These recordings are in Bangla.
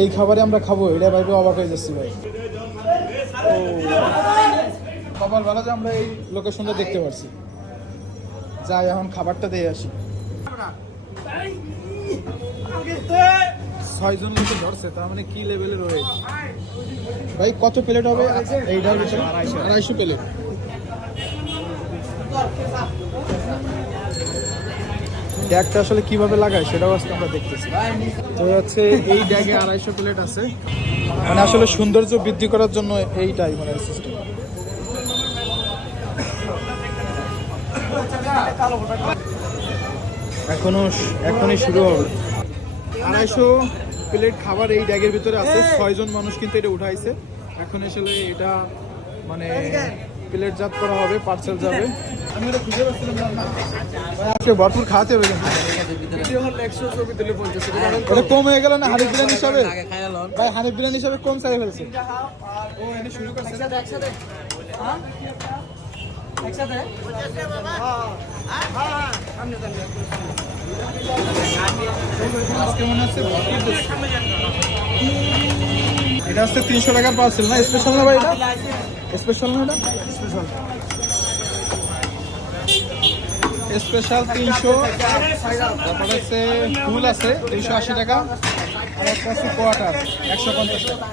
এই খাবারে আমরা খাব, এটা ভাইবে অবাক হয়ে যাচ্ছি ভাই। কপাল ভালো যে আমরা এই লোকেশনটা দেখতে পারছি। যাই, এখন খাবারটা দিয়ে আসি। ছয়জন লোকে ধরছে, তার মানে কি লেভেলের রয়েছে ভাই, কত প্লেট হবে? ভিতরে আড়াইশো। প্লেট ড্যাগটা আসলে কীভাবে লাগায় সেটাও আজকে আমরা দেখতেছি। তো হচ্ছে এই ড্যাগে আড়াইশো প্লেট আছে। মানে আসলে সৌন্দর্য বৃদ্ধি করার জন্য এইটাই মানে সিস্টেম এখনও এখনই শুরু হবে। আড়াইশো প্লেট খাবার এই ড্যাগের ভিতরে আছে। ছয়জন মানুষ কিন্তু এটা উঠাইছে। এখন আসলে এটা মানে প্লেট জাত করা হবে পার্সেল যাবে। আজকে ভরপুর খাওয়াতে হবে কিন্তু। কম হয়ে গেল না হানিফ বিরিয়ানি হিসাবে ভাই হানিফ বিরিয়ানি হিসাবে কম চাই ফেলছে। মনে এটা হচ্ছে তিনশো টাকার পার্সেল না? স্পেশাল না ভাই এটা? স্পেশাল না এটা স্পেশাল স্পেশাল তিনশো তারপর হচ্ছে ফুল আছে তিনশো আশি টাকা আর একটা আছে কোয়াটার একশো পঞ্চাশ টাকা।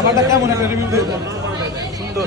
আমারটা কেমন? একটা রিভিউ সুন্দর।